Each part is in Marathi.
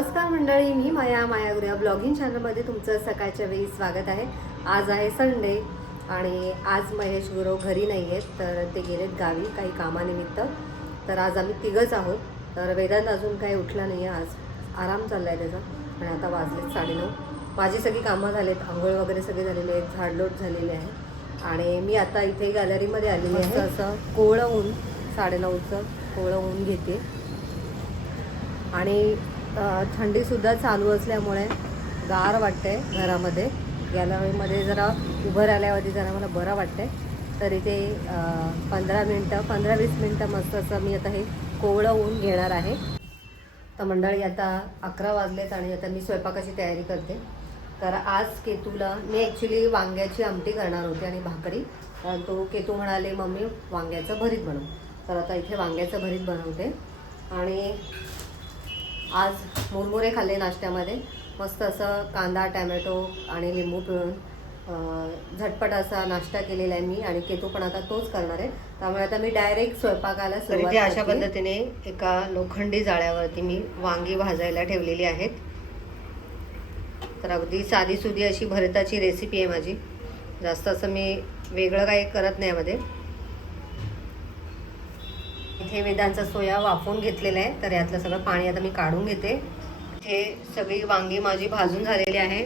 नमस्कार मंडळी, मी माया गुरु ब्लॉगिंग चॅनलमध्ये तुमचं सकाळच्या वेळी स्वागत आहे। आज आहे संडे आणि आज महेश गुरु घरी नाही आहेत, तर ते गेलेत गावी काही कामानिमित्त। तर आज आम्ही तिघंच आहोत। तर वेदांत अजून काही उठला नाही आहे, आज आराम चालला आहे त्याचा। आणि आता वाजलेत 9:30। माझी सगळी कामं झालेत, आंघोळ वगैरे सगळे झालेले आहेत, झाडलोट झालेले आहे। आणि मी आता इथे गॅलरीमध्ये आलेली आहे। असं कोवळं ऊन 9:30चं कोवळं ऊन घेते आणि थंडीसुद्धा चालू असल्यामुळे गार वाटते घरामध्ये। गॅलरीमध्ये जरा उभं राहिल्यावरती जरा मला बरं वाटते। तर इथे 15-20 मिनटं मस्त असं मी आता हे कोवळं ऊन घेणार आहे। तर मंडळी आता 11 वाजलेत आणि आता मी स्वयंपाकाची तयारी करते। तर आज केतूला मी ॲक्च्युली वांग्याची आमटी करणार होते आणि भाकरी, परंतु केतू म्हणाले मम्मी वांग्याचं भरीत बनव। तर आता इथे वांग्याचं भरीत बनवते। आणि आज मुरमुरे खाल्ले नाश्त्यामध्ये, मस्त असं कांदा टॅमॅटो आणि लिंबू पिळून झटपट असा नाश्ता केलेला आहे मी। आणि केतू पण आता तोच करणार आहे, त्यामुळे आता मी डायरेक्ट स्वयंपाकाला सुरुवात करते। अशा पद्धतीने एका लोखंडी जाळ्यावरती मी वांगी भाजायला ठेवलेली आहेत। तर अगदी साधीसुधी अशी भरताची रेसिपी आहे माझी, जास्त असं मी वेगळं काही करत नाही यामध्ये। इथे वेदांचा सोया वाफवून घेतलेला आहे, तर यातलं सगळं पाणी आता मी काढून घेते। इथे सगळी वांगी माझी भाजून झालेली आहे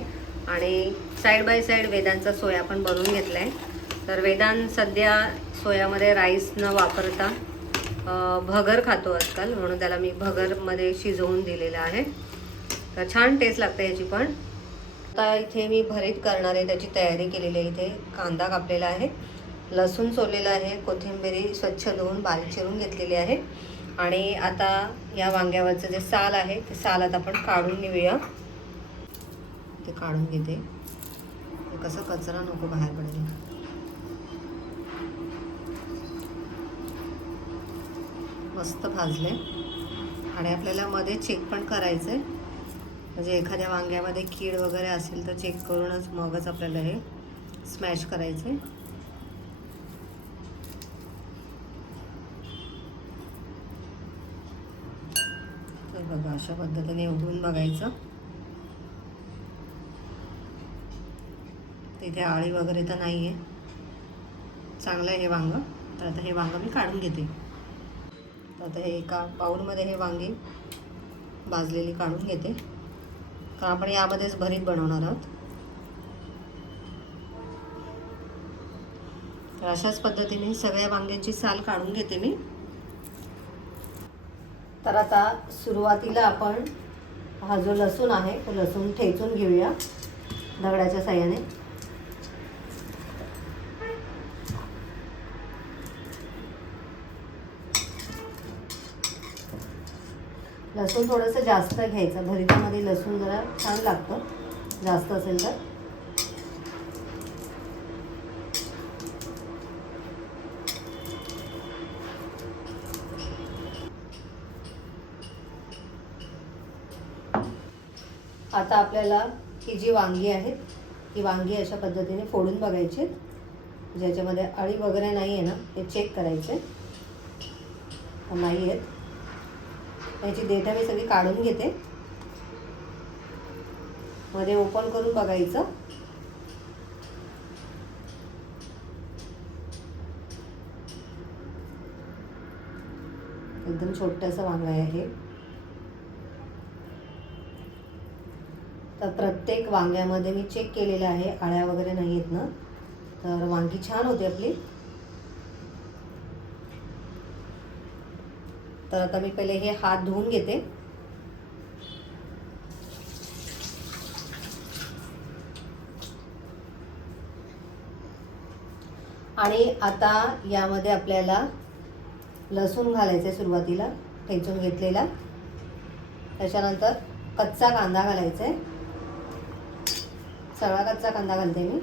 आणि साईड बाय साईड वेदांचा सोया पण बनवून घेतला आहे। तर वेदांत सध्या सोयामध्ये राईस न वापरता भगर खातो आजकाल, म्हणून त्याला मी भगरमध्ये शिजवून दिलेलं आहे। तर छान टेस्ट लागते याची पण। आता इथे मी भरीत करणार आहे, त्याची तयारी केलेली आहे। इथे कांदा कापलेला आहे, लसूण सोललेला आहे, कोथिंबीर स्वच्छ धुवून बारीक चिरून घेतलेली आहे। आणि आता या वांग्यावरचं जे साल आहे ते साल आता आपण काढून घेऊया। ते काढून घेते, कसं कचरा नको बाहेर पडेल। मस्त भाजले आणि आपल्याला मध्ये चेक पण करायचं आहे, म्हणजे एखाद्या वांग्यामध्ये कीड वगैरे असेल तर चेक करूनच मगच आपल्याला हे स्मॅश करायचं आहे। तर बघा अशा पद्धतीने उघडून बघायचं, तिथे आळी वगैरे तर नाही आहे, चांगलं आहे हे वांग। तर आता हे वांग मी काढून घेते। तर आता हे एका बाउलमध्ये हे वांगी भाजलेली काढून घेते, कारण आपण यामध्येच भरीत बनवणार आहोत। तर अशाच पद्धतीने सगळ्या वांग्यांची साल काढून घेते मी। तर आता सुरुवातीला आपण हा जो लसूण आहे तो लसूण ठेचून घेऊया दगडाच्या साहाय्याने। लसूण थोडंसं जास्त घ्यायचं, भरीतामध्ये लसूण जरा छान लागतं जास्त असेल तर। आता आपल्याला ही जी वांगी आहेत ही वांगी अशा पद्धतीने फोडून बघायची, ज्याच्यामध्ये अळी वगैरे नाही आहे ना ते चेक करायचे, नाही आहेत। याची देठं मी सगळी काढून घेते, मध्ये ओपन करून बघायचं। एकदम छोटंसं वांग आहे हे। तर प्रत्येक वांग्यामध्ये मी चेक केलेलं आहे, अळ्या वगैरे नाही आहेत ना, तर वांगी छान होती आपली। तर आता मी पहिले हे हात धुवून घेते। आणि आता यामध्ये आपल्याला लसूण घालायचं आहे सुरुवातीला, ठेचून घेतलेला। त्याच्यानंतर कच्चा कांदा घालायचा आहे, सगळा कच्चा कांदा घालते मी।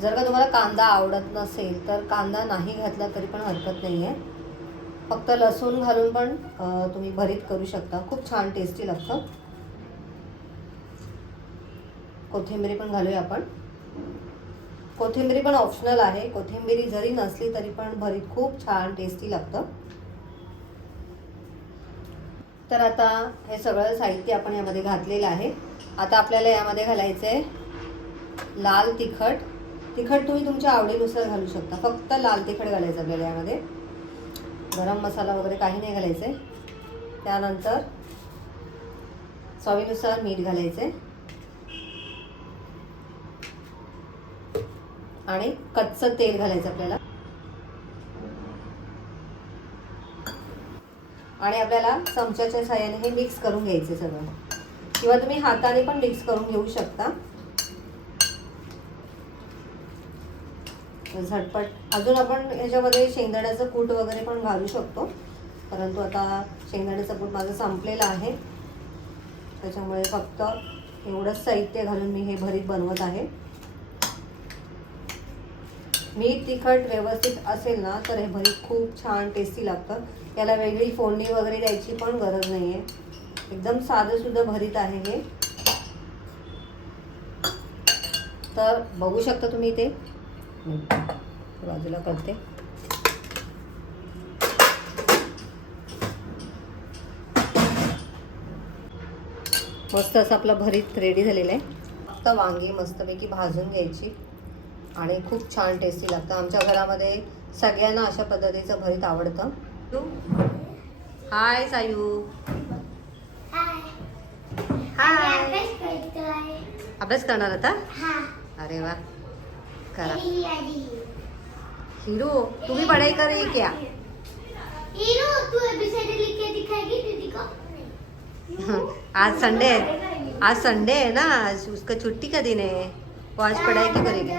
जर का तुम्हाला कांदा आवडत नसेल तर कांदा नाही घातला तरी पण हरकत नाही आहे, फक्त लसूण घालून पण तुम्ही भरीत करू शकता, खूप छान टेस्टी लागतं। कोथिंबीर पण घालूया आपण, कोथिंबीर पण ऑप्शनल आहे, कोथिंबीर जरी नसली तरी पण भरीत खूप छान टेस्टी लागतं। तर आता हे सगळं साहित्य आपण यामध्ये घातलेलं आहे. आता आपल्याला यामध्ये घालायचं आहे लाल तिखट. तिखट तुम्ही तुमच्या आवडीनुसार घालू शकता, फक्त लाल तिखट घालायचं आपल्याला यामध्ये. गरम मसाला वगैरे काही नाही घालायचं आहे. त्यानंतर चवीनुसार मीठ घालायचं आहे आणि कच्चं तेल घालायचं आपल्याला. आणि आपल्याला चमच्याच्या साहाय्याने हे मिक्स करून घ्यायचे सगळं, किंवा तुम्ही हाताने पण मिक्स करून घेऊ शकता. झटपट अजून आपण ह्याच्यामध्ये शेंगदाण्याचं कूट वगैरे पण घालू शकतो, परंतु आता शेंगदाण्याचं कूट माझं संपलेलं आहे, त्याच्यामुळे फक्त एवढंच साहित्य घालून मी हे भरीत बनवत आहे. मीठ तिखट व्यवस्थित असेल ना तर हे भरीत खूप छान टेस्टी लागतं. याला वेगळी फोडणी वगैरे द्यायची पण गरज नाही आहे, एकदम साधं सुद्धा भरीत आहे हे. तर बघू शकता तुम्ही ते. बाजूला करते. मस्त असं आपलं भरीत रेडी झालेलं आहे. फक्त वांगी मस्तपैकी भाजून घ्यायची आणि खूप छान टेस्टी लागतं. आमच्या घरामध्ये सगळ्यांना अशा पद्धतीचं भरीत आवडतं. हाय सायू. हाय. अभ्यास करणार आता? अरे वा, करा. हीरो तू भी पढ़ाई कर रही क्या? हीरो तू एबीसीडी लिख के दिखाएगी दीदी को? आज संडे है, आज संडे है ना, आज उसका छुट्टी का दिन है, वो आज पढ़ाई क्यों करेगी?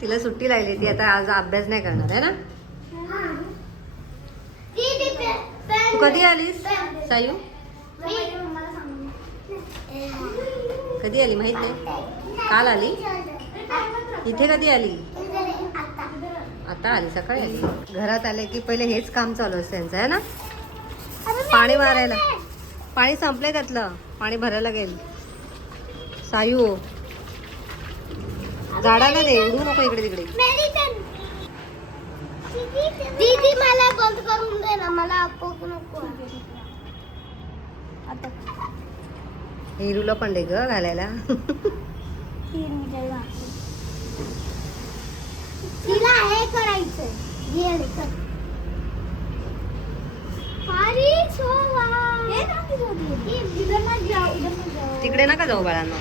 तिला सुट्टी लागली, ती आता आज अभ्यास नाही करणार आहे ना. तू कधी आलीस सायू? कधी आली माहित नाही, काल आली. इथे कधी आली? आता आली, सकाळी आली. घरात आले की पहिले हेच काम चालू असतं त्यांचं आहे ना, पाणी मारायला. पाणी संपलंय त्यातलं, पाणी भरायला गेल. सायू झाडाला दे, उडू नको इकडे तिकडे. दीदी मला बंद करून दे ना, मला पोक नको. आता हिरूला पण दे ग घालायला. तिला हे करायचं. तिकडे नका जाऊ बाळांनो,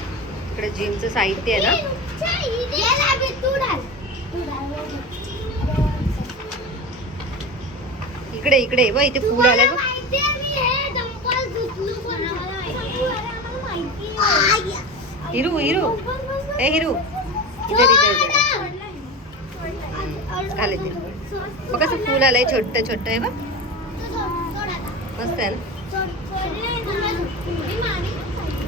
इकडे जिमचं साहित्य आहे ना. इकडे इकडे व इथे फूल आले बघ. हिरू हिरू ए हिरू, इथे तिथे घाले ते बघ, कसं फूल आलंय छोटं छोटं आहे बघ, मस्त आहे ना.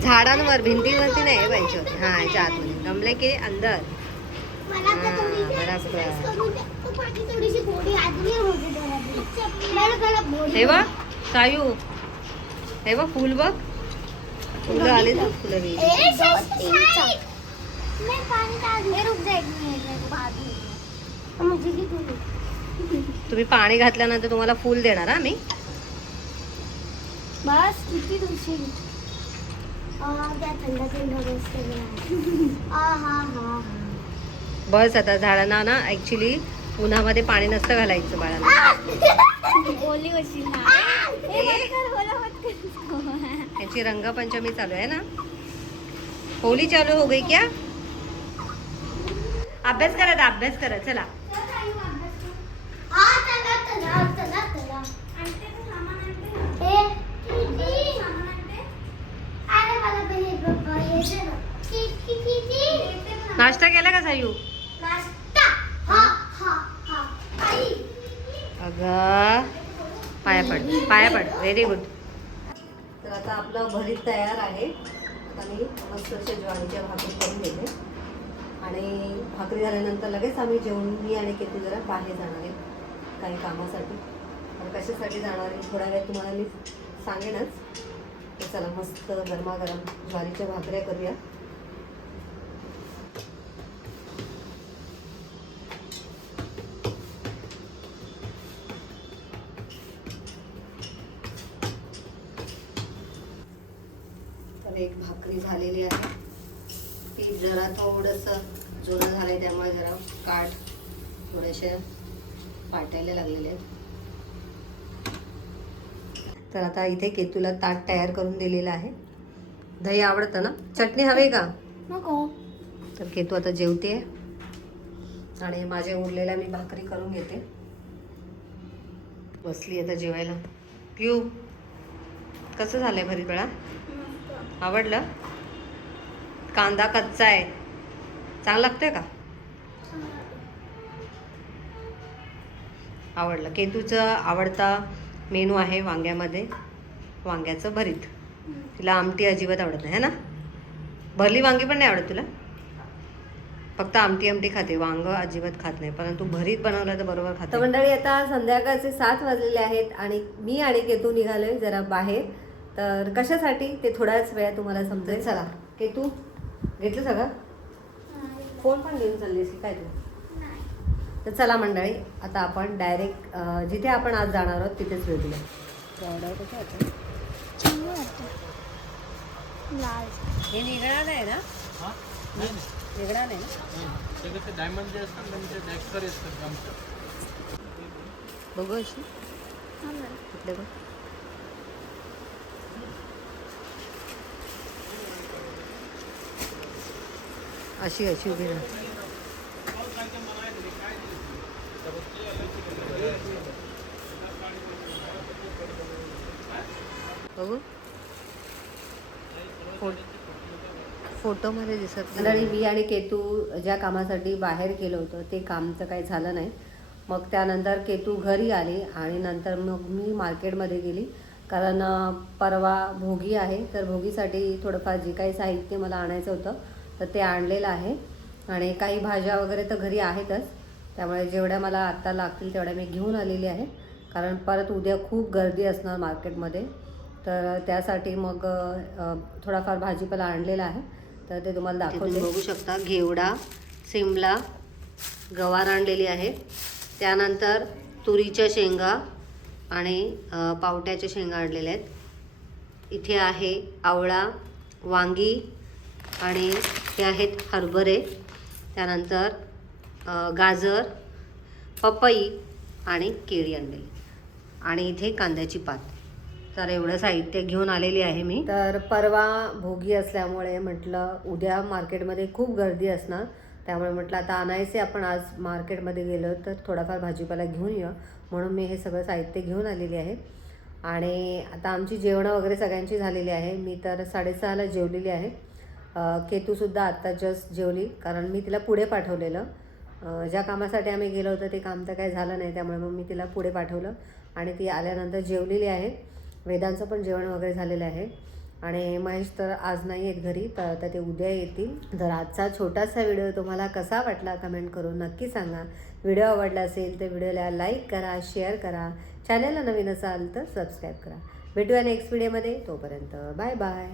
झाडांवर भिंतीवरती नाही पाहिजे होते. हा याच्या आतमध्ये गमले की अंदर. हे बघ सायू, हे बघ फूल बघ, फुलं आले ना, फुलं तुम्ही पाणी घातल्यानंतर तुम्हाला फूल देणार हा मी. बस किती तुळशी बस आता झाडांना ना ऍक्च्युली उन्हामध्ये पाणी नसतं घालायचं बाळांना. त्याची रंगपंचमी चालू आहे ना, होली चालू हो गई क्या? अभ्यास करा था, अभ्यास करा चला. नाश्ता केला का सायू? अगं पाया पड, पाया पड. Very good. तर आता आपलं भरीत तयार आहे. आता मी मस्त अशा ज्वारीच्या भाकरी करून घेते आणि भाकरी झाल्यानंतर लगेच आम्ही जेवून मी आणि केतू जरा बाहेर जाणार आहे काही कामासाठी. तर कशासाठी जाणार आहे थोड्या वेळ तुम्हाला मी सांगेनच. तर चला मस्त गरमागरम ज्वारीच्या भाकऱ्या करूया. एक भाकरी झालेली आहे. ती जरा थोडंसं जुनं झालंय त्यामुळे जरा काठ थोडेसे पाटायला लागलेले आहेत. तर आता इथे केतूला ताट तयार करून दिलेलं आहे. दही आवडतं ना? चटणी हवी का? नको. तर केतू आता जेवते आणि माझ्या उरलेल्या मी भाकरी करून घेते. बसली आता जेवायला. पिऊ कसं झालंय भरीत वेळा? आवडलं? कांदा कच्चा आहे, चांगलं लागतंय का? आवडलं. केतूचं आवडता मेनू आहे वांग्यामध्ये वांग्याचं भरीत. तिला आमटी अजिबात आवडत नाही है ना? भरली वांगी पण नाही आवडत तुला? फक्त आमटी खाते, वांग अजिबात खात नाही, परंतु भरीत बनवलं तर बरोबर खाते. तर मंडळी आता संध्याकाळचे 7 वाजलेले आहेत आणि मी आणि केतू निघालोय जरा बाहेर. तर कशासाठी ते थोड्याच वेळात तुम्हाला समजेल. चला केतू, घेतलं सगळं? फोन पण घेऊन चाललीस की काय तू? तर चला मंडळी, आता आपण डायरेक्ट जिथे आपण आज जाणार आहोत तिथेच भेटूया. हे निघणार नाही ना? निघणार नाही ना? डायमंड जे असतात त्यांचे एक्सपायरी असतात आमच्या. बघू अशी कुठले बघ. अशी अशी उभी राहा. बघू फोटोमध्ये दिसत नाही. मी आणि केतू ज्या कामासाठी बाहेर गेलो होतो ते कामचं काही झालं नाही. मग त्यानंतर केतू घरी आली आणि नंतर मग मी मार्केटमध्ये गेली, कारण परवा भोगी आहे. तर भोगीसाठी थोडंफार जे काही साहित्य मला आणायचं होतं तर ते आणलेलं आहे. आणि काही भाज्या वगैरे तर घरी आहेतच, त्यामुळे जेवढ्या मला आत्ता लागतील तेवढ्या मी घेऊन आलेली आहे. कारण परत उद्या खूप गर्दी असणार मार्केटमध्ये, तर त्यासाठी मग थोडाफार भाजीपाला आणलेला आहे. तर ते तुम्हाला दाखवते. बघू शकता घेवडा, सिमला, गवार आणलेली आहे. त्यानंतर तुरीच्या शेंगा आणि पावट्याच्या शेंगा आणलेल्या आहेत. इथे आहे आवळा, वांगी आणि हे आहेत हरभरे. त्यानंतर गाजर, पपई आणि केळी आणलेली. आणि इथे कांद्याची पात. तर एवढं साहित्य घेऊन आलेली आहे मी. तर परवा भोगी असल्यामुळे म्हटलं उद्या मार्केटमध्ये खूप गर्दी असणार, त्यामुळे म्हटलं आता आणायचे आपण आज मार्केटमध्ये गेलो तर थोडाफार भाजीपाला घेऊन येऊ, म्हणून मी हे सगळं साहित्य घेऊन आलेली आहे. आणि आता आमची जेवणं वगैरे सगळ्यांची झालेली आहे. मी तर 6:30ला जेवलेली आहे. केतूसुद्धा आत्ता जस्ट जेवली, कारण मी तिला पुढे पाठवलेलं. ज्या कामासाठी आम्ही गेलो होतो ते काम तर काही झालं नाही, त्यामुळे मग मी तिला पुढे पाठवलं आणि ती आल्यानंतर जेवलेली आहे. वेदांचं पण जेवण वगैरे झालेलं आहे. आणि महेश तर आज नाही आहेत घरी, तर आता ते उद्या येतील. तर आजचा छोटासा व्हिडिओ तुम्हाला कसा वाटला कमेंट करून नक्की सांगा. व्हिडिओ आवडला असेल तर व्हिडिओला लाईक करा, शेअर करा. चॅनलला नवीन असाल तर सबस्क्राईब करा. भेटूया नेक्स्ट व्हिडिओमध्ये. तोपर्यंत बाय बाय.